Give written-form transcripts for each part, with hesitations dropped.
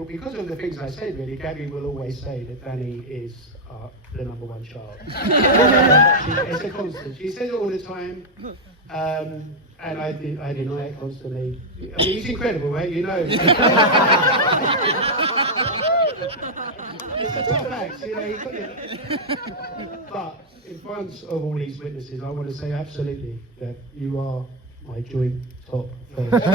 well, because of the things I said, really, Gabby will always say that Danny is the number one child. It's a constant. She says it all the time, and I deny it constantly. I mean, he's incredible, right? You know. It's a tough act, you know. But in front of all these witnesses, I want to say absolutely that you are my joint top first.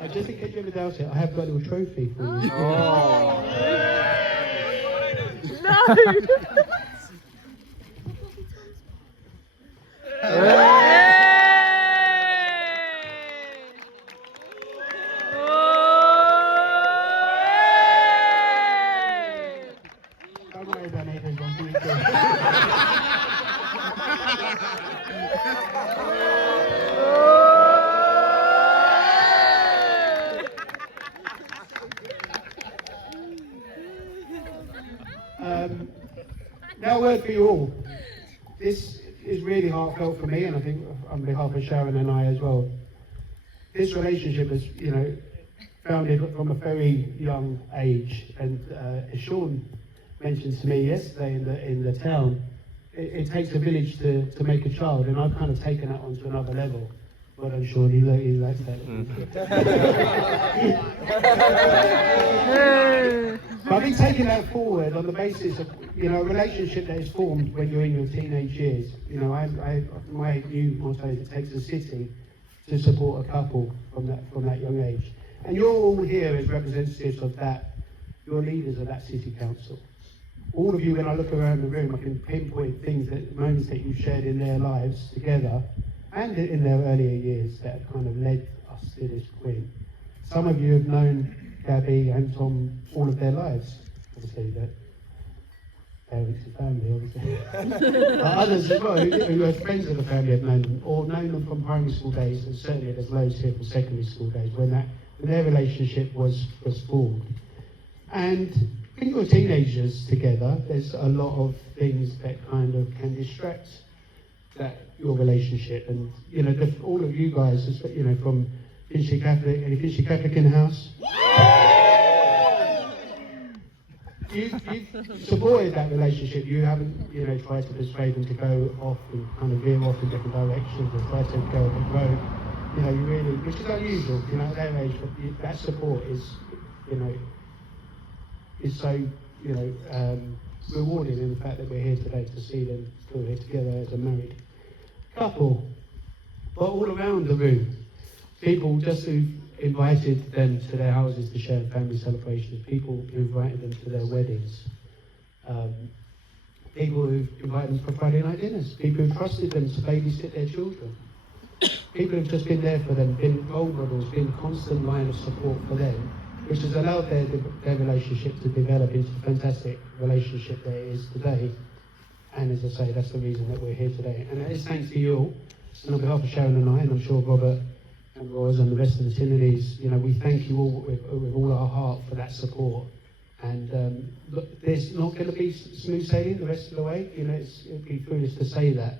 And just in case you ever doubt it, I have got a little trophy for you. Oh. No! Don't worry about me, there's one for you too. Now a word for you all. This is really heartfelt for me, and I think on behalf of Sharon and I as well. This relationship is, you know, founded from a very young age, and as Sean mentioned to me yesterday in the town, it takes a village to make a child, and I've kind of taken that onto another level. Well, I'm sure he likes that. But I've been taking that forward on the basis of, you know, a relationship that is formed when you're in your teenage years. You know, my new motto is it takes a city to support a couple from that young age. And you're all here as representatives of that. You're leaders of that city council. All of you, when I look around the room, I can pinpoint moments that you've shared in their lives together and in their earlier years that have kind of led us to this point. Some of you have known Gabby and Tom all of their lives. Obviously, that parents and family, obviously. But others as well, who are friends of the family, have known them, or known them from primary school days, and certainly there's loads here from secondary school days, when their relationship was formed. And when you're teenagers together, there's a lot of things that kind of can distract your relationship. And, you know, all of you guys, you know, from Finchley Catholic, any Finchley Catholic in the house? You've supported that relationship. You haven't, you know, tried to persuade them to go off and kind of veer off in different directions or try to go a bit rogue. You know, you really, which is unusual, you know, at their age, but that support is, you know, is so, you know, rewarding in the fact that we're here today to see them still here together as a married couple. But all around the room, people just who've invited them to their houses to share family celebrations, people who invited them to their weddings, people who've invited them for Friday night dinners, people who've trusted them to babysit their children, people who've just been there for them, been role models, been a constant line of support for them, which has allowed their relationship to develop into the fantastic relationship that it is today. And as I say, that's the reason that we're here today. And it is thanks to you all, and on behalf of Sharon and I, and I'm sure Robert and Roz and the rest of the Synodies, you know, we thank you all with all our heart for that support. And look, there's not going to be smooth sailing the rest of the way. You know, it'd be foolish to say that.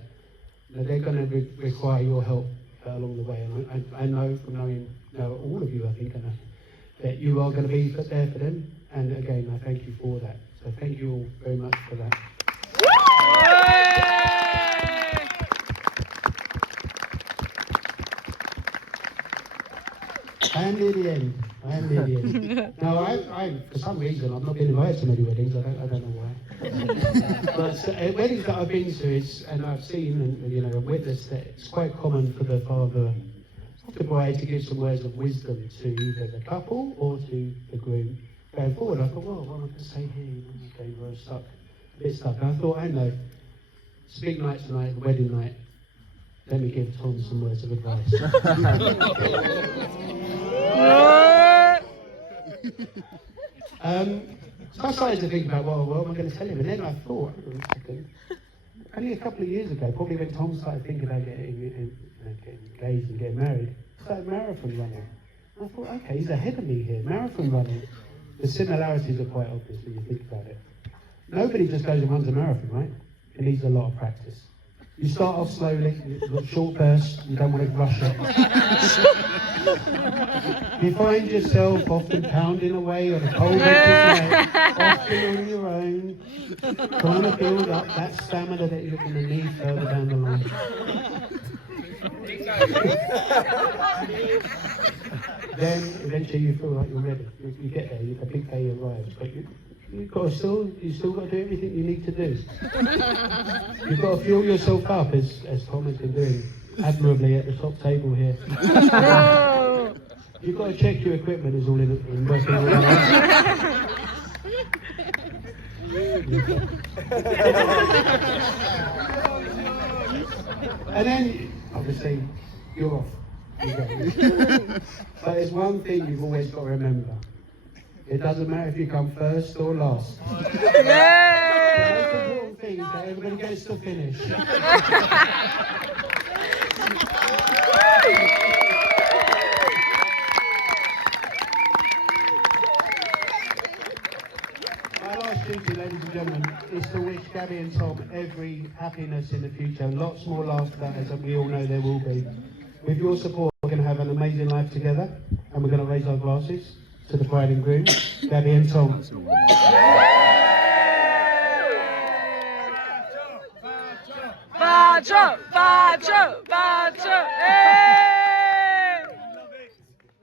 You know, they're going to require your help along the way. And I know from knowing all of you, I think, that you are going to be there for them. And again, I thank you for that. So thank you all very much for that. I am near the end. Now, I for some reason, I've not been invited to many weddings. I don't know why. But weddings that I've been to, and I've seen and, you know, witnessed that it's quite common for the father of the bride to give some words of wisdom to either the couple or to the groom going forward. I thought, well, what am I going to say here? Okay, we're a bit stuck. And I thought, I know, it's a big night tonight, a wedding night. Let me give Tom some words of advice. So I started to think about, well, what am I going to tell him? And then I thought, hang on a second, only a couple of years ago, probably when Tom started thinking about getting engaged and getting married, he started marathon running. And I thought, okay, he's ahead of me here, marathon running. The similarities are quite obvious when you think about it. Nobody just goes and runs a marathon, right? It needs a lot of practice. You start off slowly, you've got short bursts, you don't want to rush it. You find yourself often pounding away on a cold winter's night, often on your own, trying to build up that stamina that you're going to need further down the line. Then eventually you feel like you're ready. You get there, the big day arrives, but you still got to do everything you need to do. You've got to fuel yourself up, as Tom has been doing admirably at the top table here. You've got to check your equipment is all in working all right. And then, obviously, you're off. You go. But there's one thing you've always got to remember. It doesn't matter if you come first or last. The most important thing is that everybody gets to finish. My last duty, ladies and gentlemen, is to wish Gabby and Tom every happiness in the future. Lots more laughter, as we all know there will be. With your support, we're going to have an amazing life together, and we're going to raise our glasses to the bride and groom, Gabby and Tom.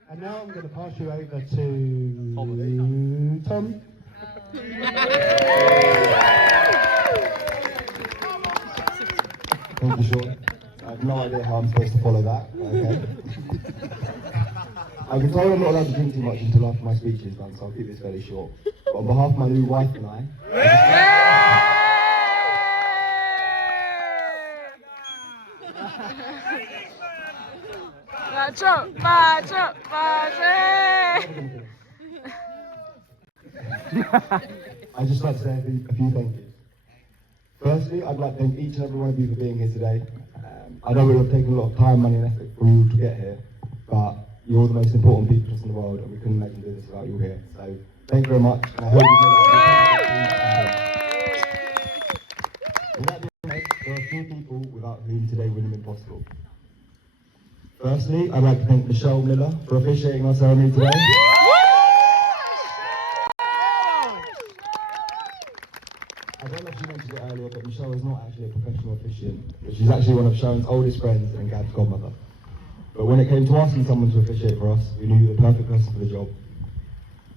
And now I'm going to pass you over to Tom. Thank you, Sean. I have no idea how I'm supposed to follow that. Okay. I've been told I'm not allowed to drink too much until after my speech is done, so I'll keep this fairly short. But on behalf of my new wife and I, I'd just like to say a few thank yous. Firstly, I'd like to thank each and every one of you for being here today. I know it would have taken a lot of time, money and effort for you to get here, but you're all the most important people to us in the world, and we couldn't imagine doing this without you here. So, thank you very much, and I hope you With that being said, there are a few people without whom today wouldn't have been possible. Firstly, I'd like to thank Michelle Miller for officiating our ceremony today. I don't know if you mentioned it earlier, but Michelle is not actually a professional officiant, but she's actually one of Sharon's oldest friends and Gab's godmother. But when it came to asking someone to officiate for us, we knew you were the perfect person for the job.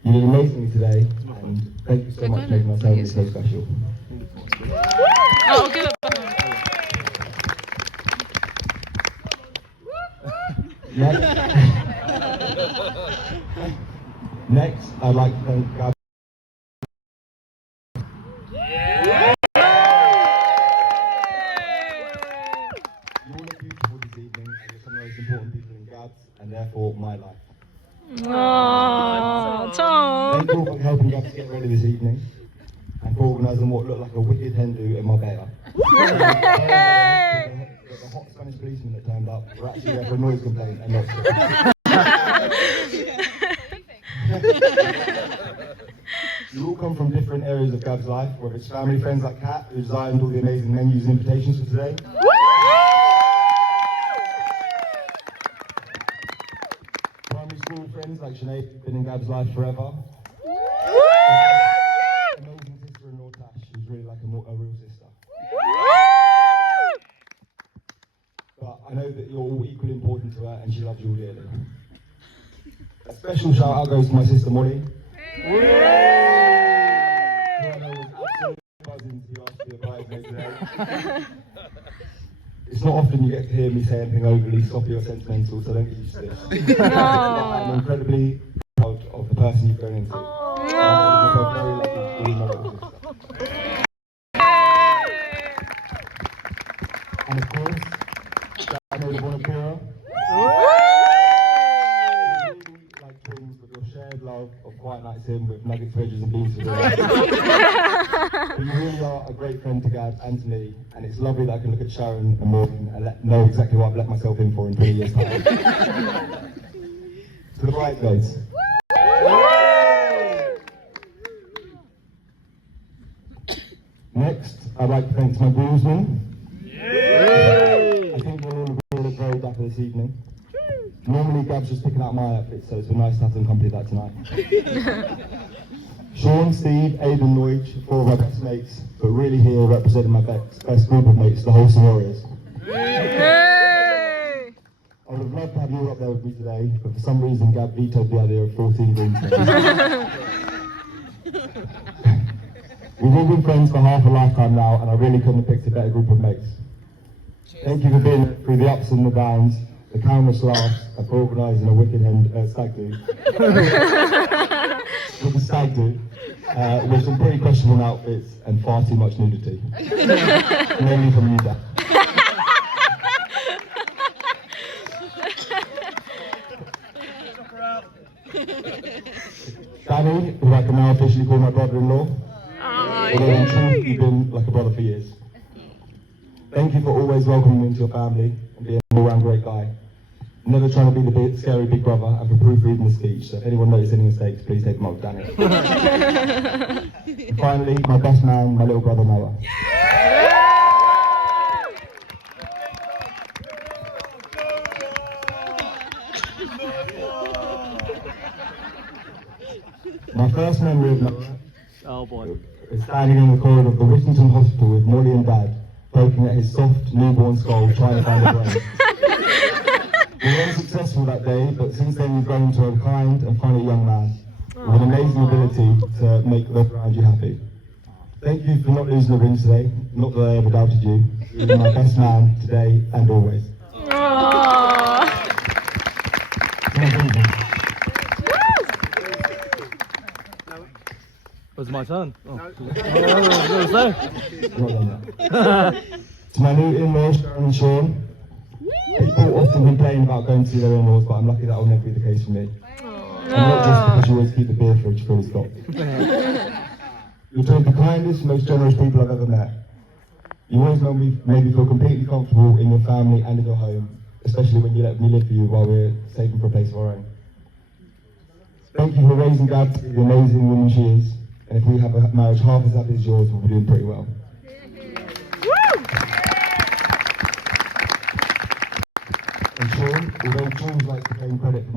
You did amazingly today, and thank you so much for making our ceremony so special. Oh, good. Next, I'd like to thank Gab. You all look beautiful this evening, and you're some of the most important people in Gab's, and therefore my life. Aww, Tom. Thank you all for helping Gab to get ready this evening, and for organising what looked like a wicked hen do in Marbella. The hot Spanish policemen that turned up were actually there for a noise complaint and not sick. You all come from different areas of Gab's life, whether it's family friends like Kat, who designed all the amazing menus and invitations for today. Primary school friends like Sinead, who've been in Gab's life forever. Amazing sister-in-law Tash, who's really like a real sister. But I know that you're all equally important to her and she loves you all dearly. A special shout out goes to my sister Molly. Who I know was absolutely buzzing to ask for your bridesmaid today. It's not often you get to hear me say anything overly soppy or sentimental, so don't get used to this. But I'm incredibly proud of the person you've grown into. I'm also very lucky to be my little sister. And of course, I know the Bonapura. Like twins with your shared love of quiet nights in with nuggets, wedges and beans for dinner. But you really are a great friend to Gab and to me, and it's lovely that I can look at Sharon and Morgan and know exactly what I've let myself in for in 20 years' time. To the bridesmaids. Next, I'd like to thank my groomsmen. I think we'll all look very dapper this evening. Normally Gab's just picking out my outfit, so it's been nice to have some company of that tonight. Sean, Steve, Aidan, Lloyd, four of my best mates, but really here representing my best group of mates, the Wholesome Warriors. I would have loved to have you all up there with me today, but for some reason Gab vetoed the idea of 14 green spaces. We've all been friends for half a lifetime now, and I really couldn't have picked a better group of mates. Thank you for being through the ups and the downs, the countless laughs, and for organising a wicked stag do. With the stag do, with some pretty questionable outfits and far too much nudity. Mainly from you, Dad. Danny, who I can now officially call my brother-in-law. Although in truth, you've been like a brother for years. Thank you for always welcoming me into your family and being an all-round great guy. Never trying to be the scary big brother and for proofreading the speech, so if anyone notices any mistakes, please take them up with Danny. And finally, my best man, my little brother Noah. My first memory of Noah is standing in the corridor of the Whittington Hospital with Molly and Dad, poking at his soft, newborn skull, trying to find a brain. We were unsuccessful that day, but since then we've grown into a kind and funny young man, with an amazing ability to make those around you happy. Thank you for not losing the ring today, not that I ever doubted you. You're my best man, today and always. Was my turn? Oh. To my new in-laws, Sharon and Sean. People often complain about going to see their in-laws, but I'm lucky that will never be the case for me. And not just because you always keep the beer fridge fully stocked. You're two of the kindest, most generous people I've ever met. You always made me feel completely comfortable in your family and in your home, especially when you let me live for you while we're saving for a place of our own. Thank you for raising Gab to be the amazing woman she is, and if we have a marriage half as happy as yours, we'll be doing pretty well. And Sean, although Jules likes to claim credit for